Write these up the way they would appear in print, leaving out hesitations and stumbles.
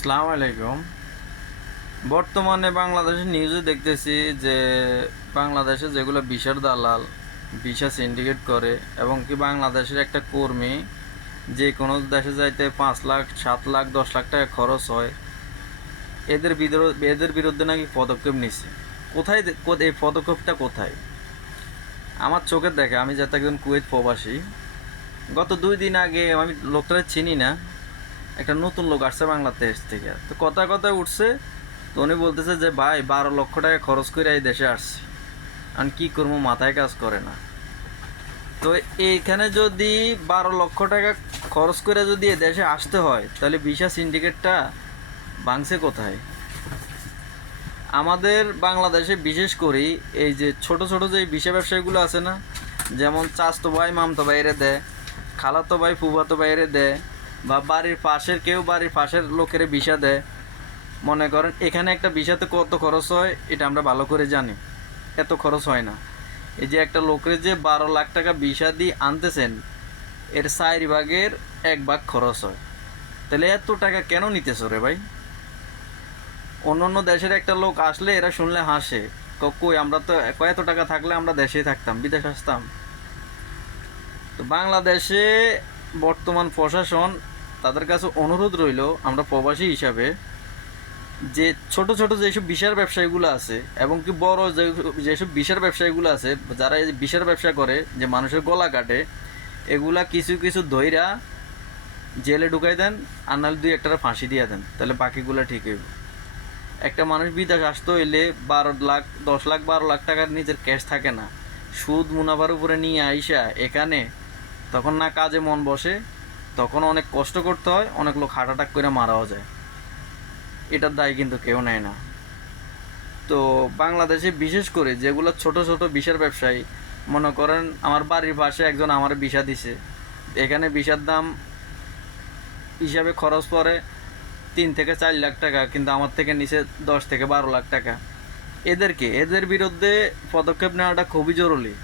আসসালামু আলাইকুম। বর্তমানে বাংলাদেশের নিউজে দেখতেছি যে বাংলাদেশে যেগুলো ভিসার দালাল ভিসা সিন্ডিকেট করে এবং কি বাংলাদেশের একটা কর্মী যে কোনো দেশে যাইতে 5 লাখ 7 লাখ 10 লাখ টাকা খরচ হয়, এদের বিরুদ্ধে নাকি পদক্ষেপ নিচ্ছে। কোথায় এই পদক্ষেপটা কোথায়? আমার চোখের দেখে, আমি যাতে একজন কুয়েত প্রবাসী, গত 2 দিন আগে, আমি লোকটাকে চিনি না, একটা নতুন লোক আসছে বাংলাদেশ থেকে, তো কথা কথা উঠছে। তো উনি বলতেছে যে ভাই 12 লক্ষ টাকা খরচ করে এই দেশে আসছি, আমি কী করবো, মাথায় কাজ করে না। তো এইখানে যদি 12 লক্ষ টাকা খরচ করে যদি এ দেশে আসতে হয়, তাহলে ভিসা সিন্ডিকেটটা ভাঙছে কোথায়? আমাদের বাংলাদেশে বিশেষ করে এই যে ছোট ছোট যে ভিসা ব্যবসায়ীগুলো আছে না, যেমন চাচতো ভাই মামতো বাইরে দেয়, খালাতো ভাই ফুফাতো বাইরে দেয়, বা বাড়ির পাশের লোকের ভিসা দেয়। মনে করেন এখানে একটা ভিসাতে কত খরচ হয় এটা আমরা ভালো করে জানি, এত খরচ হয় না। এই যে একটা লোকের যে 12 লাখ টাকা ভিসা দিয়ে আনতেছেন, এর 4 ভাগের 1 ভাগ খরচ হয়। তাহলে এত টাকা কেন নিতেছ রে ভাই? অন্য অন্য দেশের একটা লোক আসলে এরা শুনলে হাসে, কই আমরা তো এত টাকা থাকলে আমরা দেশেই থাকতাম, বিদেশ আসতাম। তো বাংলাদেশে বর্তমান প্রশাসন, তাদের কাছে অনুরোধ রইল, আমরা প্রবাসী হিসাবে, যে ছোট ছোট যেসব বিশার ব্যবসায়ীগুলো আছে এবং কি বড় যেসব বিশার ব্যবসায়ীগুলো আছে, যারা এই বিশার ব্যবসা করে, যে মানুষের গলা কাটে, এগুলা কিছু কিছু ধইরা জেলে ঢুকাই দেন, আর নাহলে 2-1টার ফাঁসি দিয়ে দেন, তাহলে বাকিগুলো ঠিক হইব। একটা মানুষ বিদেশ আসতে হইলে 12 লাখ 10 লাখ 12 লাখ টাকার নিজের ক্যাশ থাকে না, সুদ মুনাফার উপরে নিয়ে আইসা এখানে, তখন না কাজে মন বসে, তখন অনেক কষ্ট করতে হয়, অনেক লোক হার্ট অ্যাটাক করে মারাও যায়। এটার দায় কিন্তু কেউ নেয় না। তো বাংলাদেশে বিশেষ করে যেগুলো ছোট ছোট ভিসার ব্যবসায়ী, মনে করেন আমার বাড়ির পাশে একজন আমার ভিসা দিছে, এখানে ভিসার দাম হিসাবে খরচ পড়ে 3 থেকে 4 লাখ টাকা, কিন্তু আমার থেকে নিচে 10 থেকে 12 লাখ টাকা। এদের বিরুদ্ধে পদক্ষেপ নেওয়াটা খুবই জরুরি।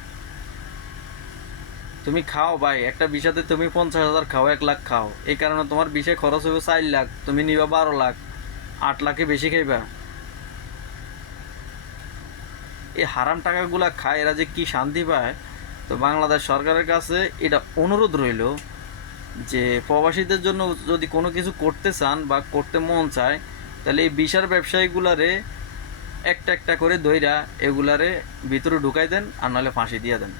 তুমি খাও ভাই, একটা ভিসাতে তুমি 50,000 খাও, 1 লাখ খাও, এই কারণে তোমার ভিসায় খরচ হবে 4 লাখ, তুমি নিবা 12 লাখ, 8 লাখে বেশি খাইবা। এই হারাম টাকাগুলা খায় এরা যে কি শান্তি পায়। তো বাংলাদেশ সরকারের কাছে এটা অনুরোধ রইল যে প্রবাসীদের জন্য যদি কোনো কিছু করতে চান বা করতে মন চায়, তাহলে এই বিশার ব্যবসায়ীগুলারে একটা একটা করে ধইরা এগুলারে ভিতরে ঢুকাই দেন, আর নাহলে ফাঁসি দিয়ে দেন।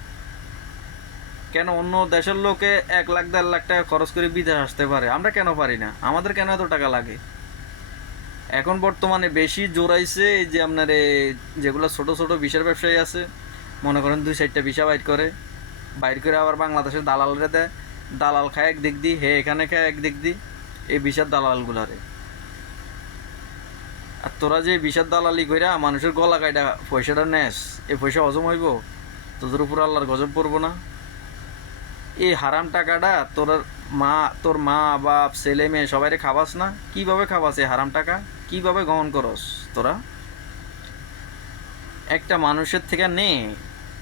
কেন অন্য দেশের লোকে 1 লাখ 1.5 লাখ টাকা খরচ করে বিদেশ আসতে পারে, আমরা কেন পারি না? আমাদের কেন এত টাকা লাগে? এখন বর্তমানে বেশি জোরাইছে এই যে আপনার যেগুলো ছোট ছোট ভিসার ব্যবসায়ী আছে, মনে করেন 2-4টা ভিসা বাইর করে আবার বাংলাদেশের দালালরে দেয়, দালাল খায় একদিক দিয়ে, হে এখানে খায় একদিক দিয়ে, এই ভিসার দালালগুলারে। আর তোরা যে ভিসার দালালি কইরা মানুষের গলা কাইটা পয়সাটা নেস, এই পয়সা হজম হইব? তোদের উপর আল্লাহর গজব পড়বো না? এই হারাম টাকাটা তোর মা বাপ ছেলে মেয়ে সবাইরে খাবাস না? কিভাবে খাবাস এই হারাম টাকা? কিভাবে গ্রহণ করস তোরা? একটা মানুষের থেকে নে,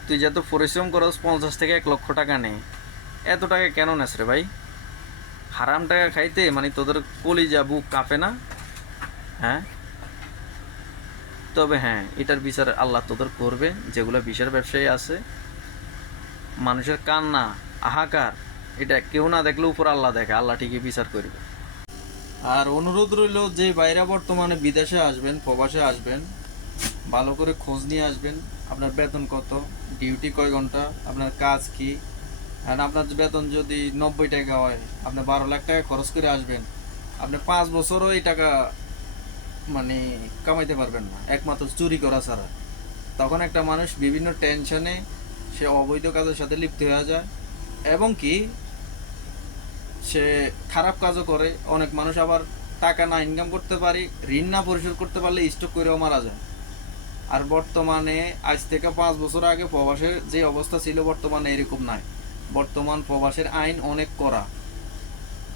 তুই যত পরিশ্রম করস 50 থেকে 1 লক্ষ টাকা নে, এত টাকা কেন নেস রে ভাই? হারাম টাকা খাইতে মানে তোদের কলিজা বুক কাঁপে না? হ্যাঁ, তবে হ্যাঁ, এটার বিচার আল্লাহ তোদের করবে। যেগুলো বিচার ব্যবসায়ী আছে, মানুষের কান্না হাহাকার, এটা কেউ না দেখলে উপর আল্লাহ দেখে, আল্লাহ ঠিকই বিচার করবে। আর অনুরোধ রইল, যে বাইরা বর্তমানে বিদেশে আসবেন, প্রবাসে আসবেন, ভালো করে খোঁজ নিয়ে আসবেন। আপনার বেতন কত, ডিউটি কয় ঘন্টা, আপনার কাজ কি। আর আপনার বেতন যদি 90 টাকা হয়, আপনি 12 লাখ টাকা খরচ করে আসবেন, আপনি 5 বছরও এই টাকা মানে কামাইতে পারবেন না, একমাত্র চুরি করা ছাড়া। তখন একটা মানুষ বিভিন্ন টেনশনে সে অবৈধ কাজের সাথে লিপ্ত হয়ে যায়, এবং কি সে খারাপ কাজও করে। অনেক মানুষ আবার টাকা না ইনকাম করতে পারি, ঋণ না পরিশোধ করতে পারলে স্ট্রোক করেও মারা যায়। আর বর্তমানে আজ থেকে 5 বছর আগে প্রবাসের যে অবস্থা ছিল, বর্তমানে এরকম নাই। বর্তমান প্রবাসের আইন অনেক কড়া।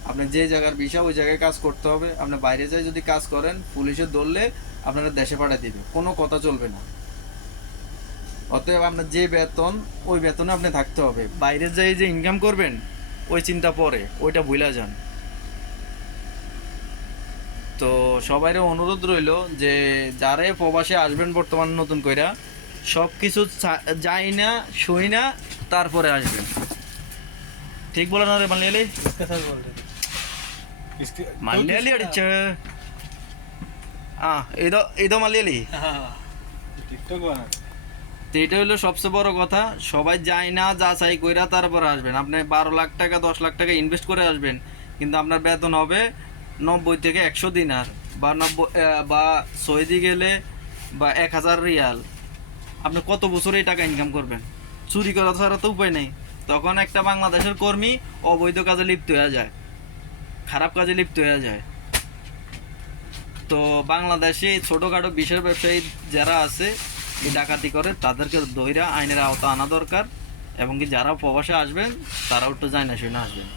আপনি যে জায়গার বিষয় ওই জায়গায় কাজ করতে হবে। আপনি বাইরে যাই যদি কাজ করেন, পুলিশে ধরলে আপনারা দেশে পাঠিয়ে দিবে, কোনো কথা চলবে না। অতএব আপনার যে বেতন, ওই বেতনে আপনি থাকতে হবে। বাইরে যাই যে ইনকাম করবেন, ওই চিন্তা পরে, ওইটা ভুলে যান। তো সবাইরে অনুরোধ রইল যে যারে প্রবাসে আসবেন বর্তমান নতুন কইরা সব কিছু যাই না শুই না তারপরে আসবেন। ঠিক বলে না রে মালিয়ালি? इसका सर बोल रहे थे মালিয়ালি അടിച്ച ইদো মালিয়ালি। हाँ टिकटॉक बना তো এটা হলো সবচেয়ে বড় কথা, সবাই যায় না যাচাই কইরা তারপরে আসবেন। আপনি 12 লাখ টাকা 10 লাখ টাকা ইনভেস্ট করে আসবেন, কিন্তু আপনার বেতন হবে 90 থেকে 100 দিনার বা 90 বা সৌদি গেলে বা 1000 রিয়াল। আপনি কত বছর এই টাকা ইনকাম করবেন? চুরি করা ছাড়া তো উপায় নেই। তখন একটা বাংলাদেশের কর্মী অবৈধ কাজে লিপ্ত হয়ে যায়, খারাপ কাজে লিপ্ত হয়ে যায়। তো বাংলাদেশে ছোটোখাটো বিশেষ ব্যবসায়ী যারা আছে এই ডাকাতি করে তাদেরকে ধইরা আইনের আওতা আনা দরকার, এবং কি যারা প্রবাসে আসবেন তারাও একটু জানা শুনে আসবেন।